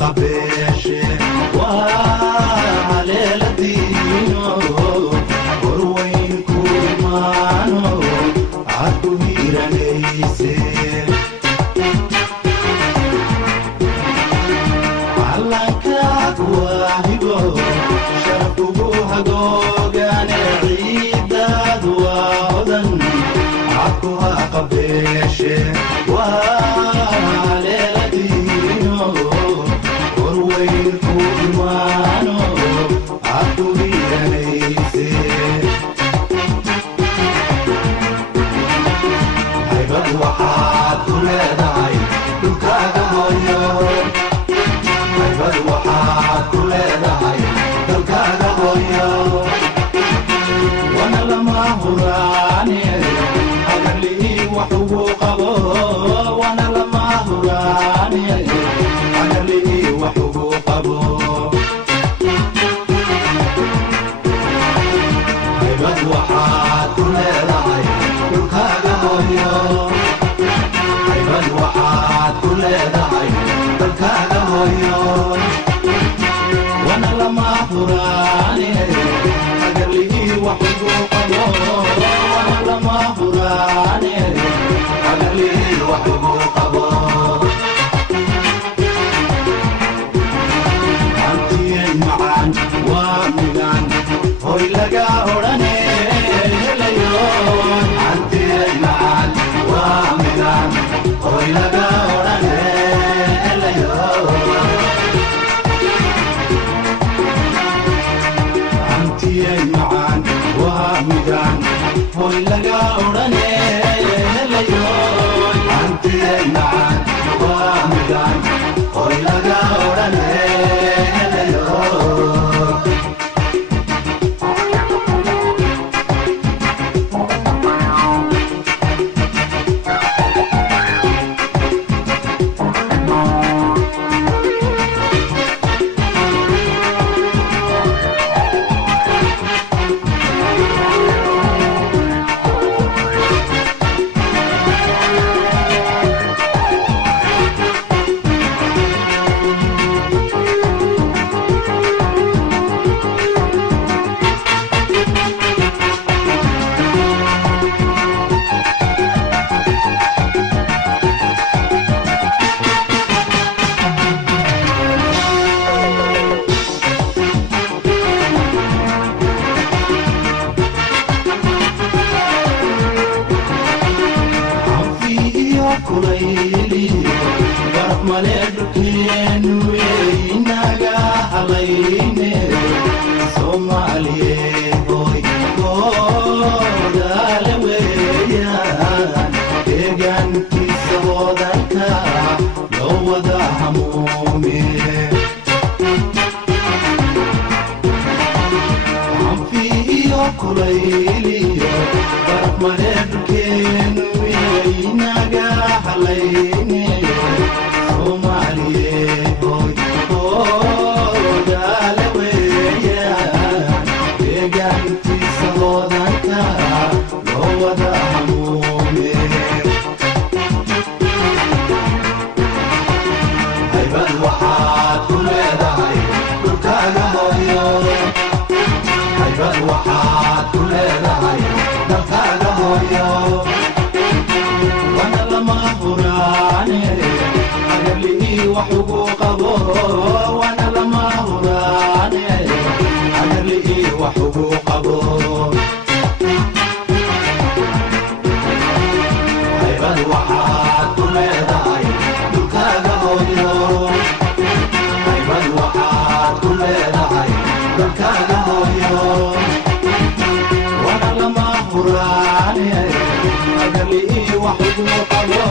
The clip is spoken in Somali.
qabeeshe waa leeladiino warweyn ku imaano aad ku hiiranayse calankaag waahigo sharafkugu hagoogane ciidaad waa odan aad ku haqabeeshe waa leeladiino warweyn ku imaano aad ku hiiranayse haybad waxaad ku leedahay dhulkaaga hooyo haybad waxaad ku leedahay dalkaaga hooyo wana lama huraane hagarlii wax ugu qabo wana lama huraane hagarlii wax ugu qabo haybad waxaad ku leedahay dhulkaaga hooyo haybad waxaad ku leedahay dalkaaga hooyo wana lama huraane hagarlii wax ugu qabo wana lama huraane hagarlii wax ugu qabo antiyay macaan waa migaan hoy laga odhane helayo antiyay macaan waa migaan hoy laga odhane helayo antiyay macaan waa migaan hoy laga odhane helayo antiyay macaan waa migaan hoy laga odhane helayo baraf maleedkeenu inaga halayne soomaaliyeehoy goodaale weeyaan deegaankiisa hodanka loo wada hamuume anfi iyo kulayliyo baraf maleedkeenu inaga halayne soomaaliyeehoy goodaale weeyaan deegaankiisa hodanka loo wada hamuume haybad waxaad ku leedahay dhulkaaga hooyo haybad waxaad ku leedahay dalkaaga hooyo wana lama huraane hagarlii wax ugu qabo wana lama huraane hagarlii wax ugu qabo haybad waxaad ku leedahay dhulkaaga hooyo haybad waxaad ku leedahay dalkaaga hooyo wana lama huraane hagarlii wax ugu qabo